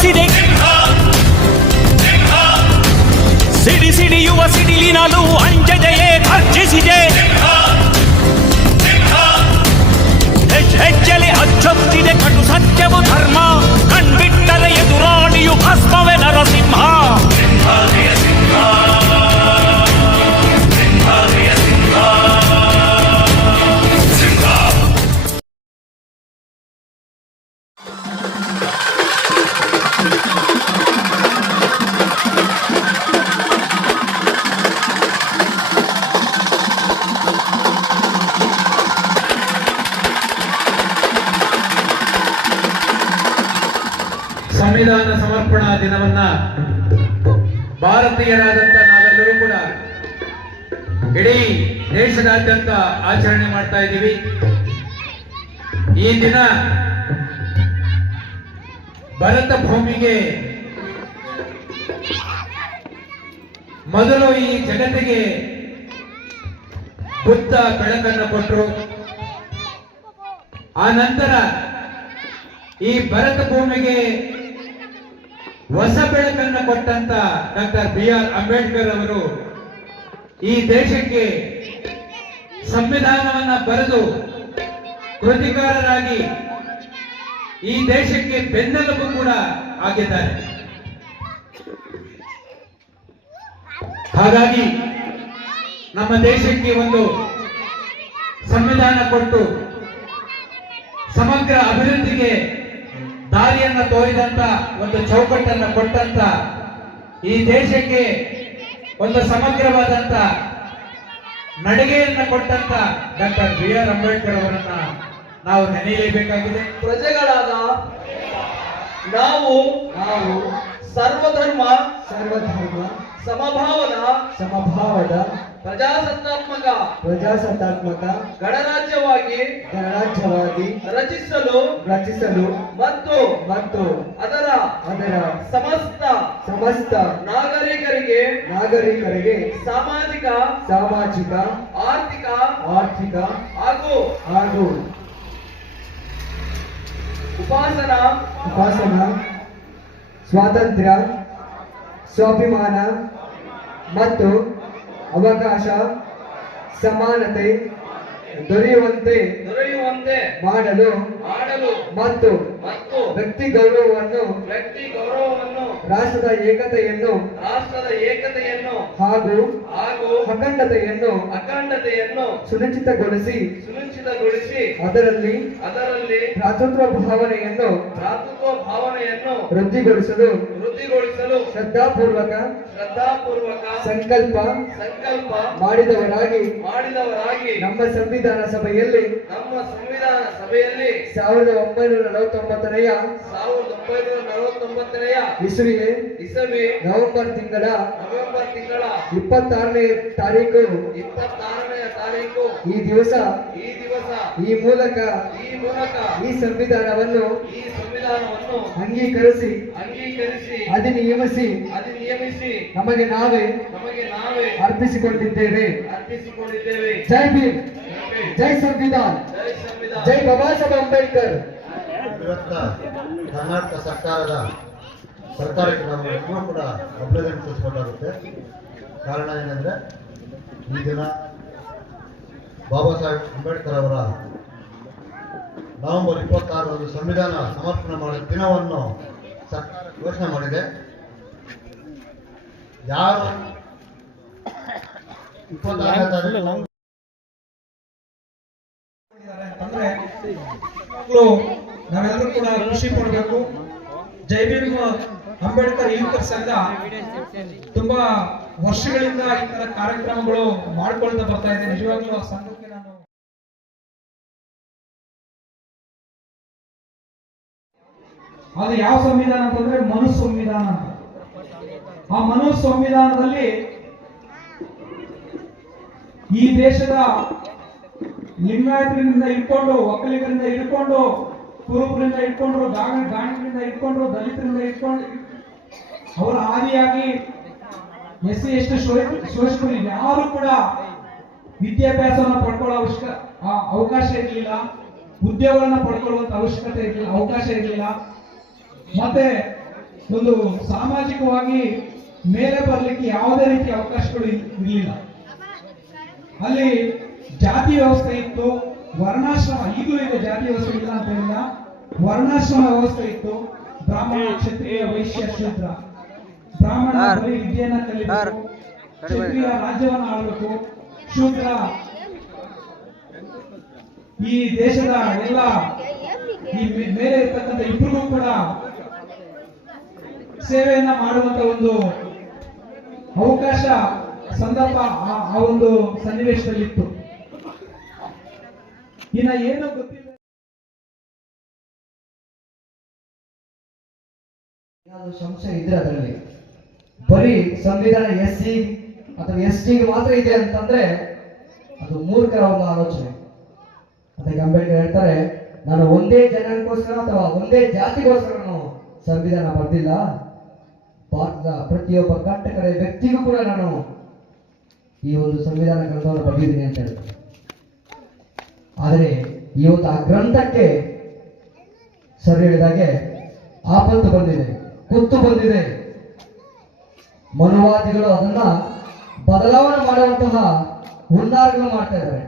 ಘೋಷಿಸಿದೆ ಸಿಡಿ ಸಿಡಿಯುವ ಸಿಡಿಲಿನಲು ಅಂಜದೆಯೇ ಗರ್ಜಿಸಿದೆ ಹೆಜ್ ಹೆಜ್ಜೆಲೆ ಅಚ್ಚೊತ್ತಿದೆ ಸಂವಿಧಾನ ಸಮರ್ಪಣಾ ದಿನವನ್ನ ಭಾರತೀಯರಾದಂತ ನಾವೆಲ್ಲರೂ ಕೂಡ ಇಡೀ ದೇಶದಾದ್ಯಂತ ಆಚರಣೆ ಮಾಡ್ತಾ ಇದ್ದೀವಿ. ಈ ದಿನ ಭರತ ಭೂಮಿಗೆ ಮೊದಲು ಈ ಜಗತ್ತಿಗೆ ಬುದ್ಧ ಬೆಳಕನ್ನು ಕೊಟ್ಟರು ಆ ನಂತರ ಈ ಭರತ ಭೂಮಿಗೆ ಹೊಸ ಬೆಳಕನ್ನು ಕೊಟ್ಟಂತ ಡಾಕ್ಟರ್ ಬಿ ಆರ್ ಅಂಬೇಡ್ಕರ್ ಅವರು ಈ ದೇಶಕ್ಕೆ ಸಂವಿಧಾನವನ್ನ ಬರೆದು ಕೃತಿಕಾರರಾಗಿ ಈ ದೇಶಕ್ಕೆ ಬೆನ್ನೆಲುಬು ಕೂಡ ಆಗಿದ್ದಾರೆ. ಹಾಗಾಗಿ ನಮ್ಮ ದೇಶಕ್ಕೆ ಒಂದು ಸಂವಿಧಾನ ಕೊಟ್ಟು ಸಮಗ್ರ ಅಭಿವೃದ್ಧಿಗೆ ದಾರಿಯನ್ನ ತೋರಿದಂತ ಒಂದು ಚೌಕಟ್ಟನ್ನ ಕೊಟ್ಟಂತ ಈ ದೇಶಕ್ಕೆ ಒಂದು ಸಮಗ್ರವಾದಂತ ನಡಿಗೆಯನ್ನ ಕೊಟ್ಟಂತ ಡಾಕ್ಟರ್ ಬಿ ಆರ್ ಅಂಬೇಡ್ಕರ್ ಅವರನ್ನ ನಾವು ನೆನೆಯಲೇಬೇಕಾಗಿದೆ. ಪ್ರಜೆಗಳಾದ ನಾವು ನಾವು ಸರ್ವಧರ್ಮ ಸರ್ವಧರ್ಮ ಸಮಭಾವನ ಸಮಭಾವದ ಪ್ರಜಾಸತ್ತಾತ್ಮಕ ಪ್ರಜಾಸತ್ತಾತ್ಮಕ ಗಣರಾಜ್ಯವಾಗಿ ಗಣರಾಜ್ಯವಾಗಿ ರಚಿಸಲು ರಚಿಸಲು ಮತ್ತು ಮತ್ತು ಅದರ ಅದರ ಸಮಸ್ತ ಸಮಸ್ತ ನಾಗರಿಕರಿಗೆ ನಾಗರಿಕರಿಗೆ ಸಾಮಾಜಿಕ ಸಾಮಾಜಿಕ ಆರ್ಥಿಕ ಆರ್ಥಿಕ ಹಾಗೂ ಹಾಗೂ ಉಪಾಸನಾ ಉಪಾಸನ ಸ್ವಾತಂತ್ರ್ಯ ಸ್ವಾಭಿಮಾನ ಮತ್ತು ಅವಕಾಶ ಸಮಾನತೆ ದೊರೆಯುವಂತೆ ದೊರೆಯುವಂತೆ ಮಾಡಲು ಮಾಡಲು ಮತ್ತು ಮತ್ತು ವ್ಯಕ್ತಿ ಗೌರವವನ್ನು ವ್ಯಕ್ತಿ ಗೌರವವನ್ನು ರಾಷ್ಟ್ರದ ಏಕತೆಯನ್ನು ರಾಷ್ಟ್ರದ ಏಕತೆಯನ್ನು ಹಾಗೂ ಹಾಗೂ ಅಖಂಡತೆಯನ್ನು ಅಖಂಡತೆಯನ್ನು ಸುನಿಶ್ಚಿತಗೊಳಿಸಿ ಸುನಿಶ್ಚಿತಗೊಳಿಸಿ ಅದರಲ್ಲಿ ಅದರಲ್ಲಿ ಭ್ರಾತೃತ್ವ ಭಾವನೆಯನ್ನು ಭ್ರಾತೃತ್ವ ಭಾವನೆಯನ್ನು ವೃದ್ಧಿಗೊಳಿಸಲು ವೃದ್ಧಿಗೊಳಿಸಲು ಶ್ರದ್ಧಾಪೂರ್ವಕ ಶ್ರದ್ಧಾಪೂರ್ವಕ ಸಂಕಲ್ಪ ಸಂಕಲ್ಪ ಮಾಡಿದವರಾಗಿ ಮಾಡಿದವರಾಗಿ ನಮ್ಮ ಸಂವಿಧಾನ ಸಭೆಯಲ್ಲಿ ನಮ್ಮ ಸಂವಿಧಾನ ಸಭೆಯಲ್ಲಿ ಸಾವಿರದ ಒಂಬೈನೂರ ನಲವತ್ತೊಂಬತ್ತನೆಯ ಸಾವಿರದ ಒಂಬೈನೂರ ನಲವತ್ತೊಂಬತ್ತನೆಯ ಇಸುವಿಗೆ ಇಸವಿ ನವೆಂಬರ್ ತಿಂಗಳ ನವೆಂಬರ್ ತಿಂಗಳ ಇಪ್ಪತ್ತಾರನೇ ತಾರೀಕು ಇಪ್ಪತ್ತಾರನೆಯ ತಾರೀಕು ಈ ದಿವಸ ಈ ದಿವಸ ಈ ಮೂಲಕ ಈ ಮೂಲಕ ಈ ಸಂವಿಧಾನವನ್ನು ಈ ಸಂವಿಧಾನವನ್ನು ಅಂಗೀಕರಿಸಿ ಅಂಗೀಕರಿಸಿ ಅಧಿನಿಯಮಿಸಿ ಅಧಿನಿಯಮಿಸಿ ನಮಗೆ ನಾವೇ ನಮಗೆ ನಾವೇ ಅರ್ಪಿಸಿಕೊಂಡಿದ್ದೇವೆ. ಅರ್ಪಿಸಿಕೊಂಡಿದ್ದೇವೆ. ಜೈ ಭೀಮ್. ಜೈ ಸಂವಿಧಾನ. ಜೈ ಸಂವಿಧಾನ. ಜೈ ಬಾಬಾ ಸಾಹೇಬ್ ಅಂಬೇಡ್ಕರ್. ಇವತ್ತ ಕರ್ನಾಟಕ ಸರ್ಕಾರದ ಸರ್ಕಾರಕ್ಕೆ ನಾವು ಎಲ್ಲರೂ ಕೂಡ ಅಭಿನಂದನೆ ಸಲ್ಲಿಸಬೇಕಾಗುತ್ತೆ ಕಾರಣ ಏನಂದ್ರೆ ಈ ದಿನ ಬಾಬಾ ಸಾಹೇಬ್ ಅಂಬೇಡ್ಕರ್ ಅವರ ನವೆಂಬರ್ ಇಪ್ಪತ್ತಾರರಂದು ಸಂವಿಧಾನ ಸಮರ್ಪಣೆ ಮಾಡಿದ ದಿನವನ್ನು ಸರ್ಕಾರ ಘೋಷಣೆ ಮಾಡಿದೆ. ಯಾರು ಇಪ್ಪತ್ತಾರನೇ ತಾರೀಕು ಅಂತಂದ್ರೆ ಮಕ್ಕಳು ನಾವೆಲ್ಲರೂ ಕೂಡ ಖುಷಿ ಪಡಬೇಕು. ಜೈ ಭೀಮ್ ಅಂಬೇಡ್ಕರ್ ಯುವಕರ ಸಂಘ ತುಂಬಾ ವರ್ಷಗಳಿಂದ ಈ ತರ ಕಾರ್ಯಕ್ರಮಗಳು ಮಾಡ್ಕೊಳ್ತಾ ಬರ್ತಾ ಇದೆ. ನಿಜವಾಗ್ಲೂ ಆ ಸಂಘಕ್ಕೆ ಅದು ಯಾವ ಸಂವಿಧಾನ ಅಂತಂದ್ರೆ ಮನು ಸಂವಿಧಾನ ಅಂತ. ಆ ಮನು ಸಂವಿಧಾನದಲ್ಲಿ ಈ ದೇಶದ ಲಿಂಗಾಯತರಿಂದ ಇಟ್ಕೊಂಡು ಒಕ್ಕಲಿಗರಿಂದ ಇಟ್ಕೊಂಡು ಕುರುಬರಿಂದ ಇಟ್ಕೊಂಡ್ರು ಗಾಣ ಗಾಣಿಗರಿಂದ ಇಟ್ಕೊಂಡ್ರು ದಲಿತರಿಂದ ಇಟ್ಕೊಂಡು ಅವರ ಆದಿಯಾಗಿ ಎಸ್ ಎಷ್ಟು ಶೋಷಕರು ಯಾರು ಕೂಡ ವಿದ್ಯಾಭ್ಯಾಸವನ್ನು ಪಡ್ಕೊಳ್ಳೋ ಅವಶ್ಯಕ ಅವಕಾಶ ಇರಲಿಲ್ಲ. ಉದ್ಯೋಗಗಳನ್ನ ಪಡ್ಕೊಳ್ಳುವಂತ ಅವಶ್ಯಕತೆ ಇರಲಿಲ್ಲ, ಅವಕಾಶ ಇರಲಿಲ್ಲ. ಮತ್ತೆ ಒಂದು ಸಾಮಾಜಿಕವಾಗಿ ಮೇಲೆ ಬರಲಿಕ್ಕೆ ಯಾವುದೇ ರೀತಿಯ ಅವಕಾಶಗಳು ಇರಲಿಲ್ಲ. ಅಲ್ಲಿ ಜಾತಿ ವ್ಯವಸ್ಥೆ ಇತ್ತು ವರ್ಣಾಶ್ರಮ ಈಗಲೂ ಇದೆ ಜಾತಿ ವ್ಯವಸ್ಥೆ ಇಲ್ಲ ಅಂತ ಹೇಳಿಲ್ಲ. ವರ್ಣಾಶ್ರಮ ವ್ಯವಸ್ಥೆ ಇತ್ತು ಬ್ರಾಹ್ಮಣ ಕ್ಷತ್ರಿಯ ವೈಶ್ಯ ಶೂದ್ರ. ಬ್ರಾಹ್ಮಣ ಬರೀ ವಿದ್ಯೆಯನ್ನ ಕಲಿಬೇಕು ಕ್ಷತ್ರಿಯ ರಾಜ್ಯವನ್ನ ಆಳ್ಬೇಕು ಶೂದ್ರ. ಈ ದೇಶದ ಎಲ್ಲ ಈ ಮೇಲೆ ಇರ್ತಕ್ಕಂಥ ಇಬ್ಬರಿಗೂ ಕೂಡ ಸೇವೆಯನ್ನ ಮಾಡುವಂತ ಒಂದು ಅವಕಾಶ ಸಂದರ್ಭ ಆ- ಒಂದು ಸನ್ನಿವೇಶದಲ್ಲಿತ್ತು. ಇನ್ನ ಏನು ಗೊತ್ತಿಲ್ಲ. ಸಂಶಯ ಇದ್ರೆ ಅದರಲ್ಲಿ. ಬರೀ ಸಂವಿಧಾನ ಎಸ್ ಸಿ ಅಥವಾ ಎಸ್ ಟಿಗೆ ಮಾತ್ರ ಇದೆ ಅಂತಂದ್ರೆ ಅದು ಮೂರ್ಖರ ಒಂದು ಆಲೋಚನೆ. ಅದಕ್ಕೆ ಅಂಬೇಡ್ಕರ್ ಹೇಳ್ತಾರೆ, ನಾನು ಒಂದೇ ಜನಕ್ಕೋಸ್ಕರ ಅಥವಾ ಒಂದೇ ಜಾತಿಗೋಸ್ಕರ ನಾನು ಸಂವಿಧಾನ ಬರೆದಿಲ್ಲ. ಪ್ರತಿಯೊಬ್ಬ ಕಟ್ಟಕಡೆ ವ್ಯಕ್ತಿಗೂ ಕೂಡ ನಾನು ಈ ಒಂದು ಸಂವಿಧಾನ ಗ್ರಂಥವನ್ನು ಬರೆದಿದ್ದೀನಿ ಅಂತ ಹೇಳಿ ಆದರೆ ಇವತ್ತು ಆ ಗ್ರಂಥಕ್ಕೆ ಸರ್ ಹೇಳಿದಾಗೆ ಆಪತ್ತು ಬಂದಿದೆ, ಕುತ್ತು ಬಂದಿದೆ. ಮನುವಾದಿಗಳು ಅದನ್ನ ಬದಲಾವಣೆ ಮಾಡುವಂತಹ ಹುನ್ನಾರಗಳು ಮಾಡ್ತಾ ಇದ್ದಾರೆ.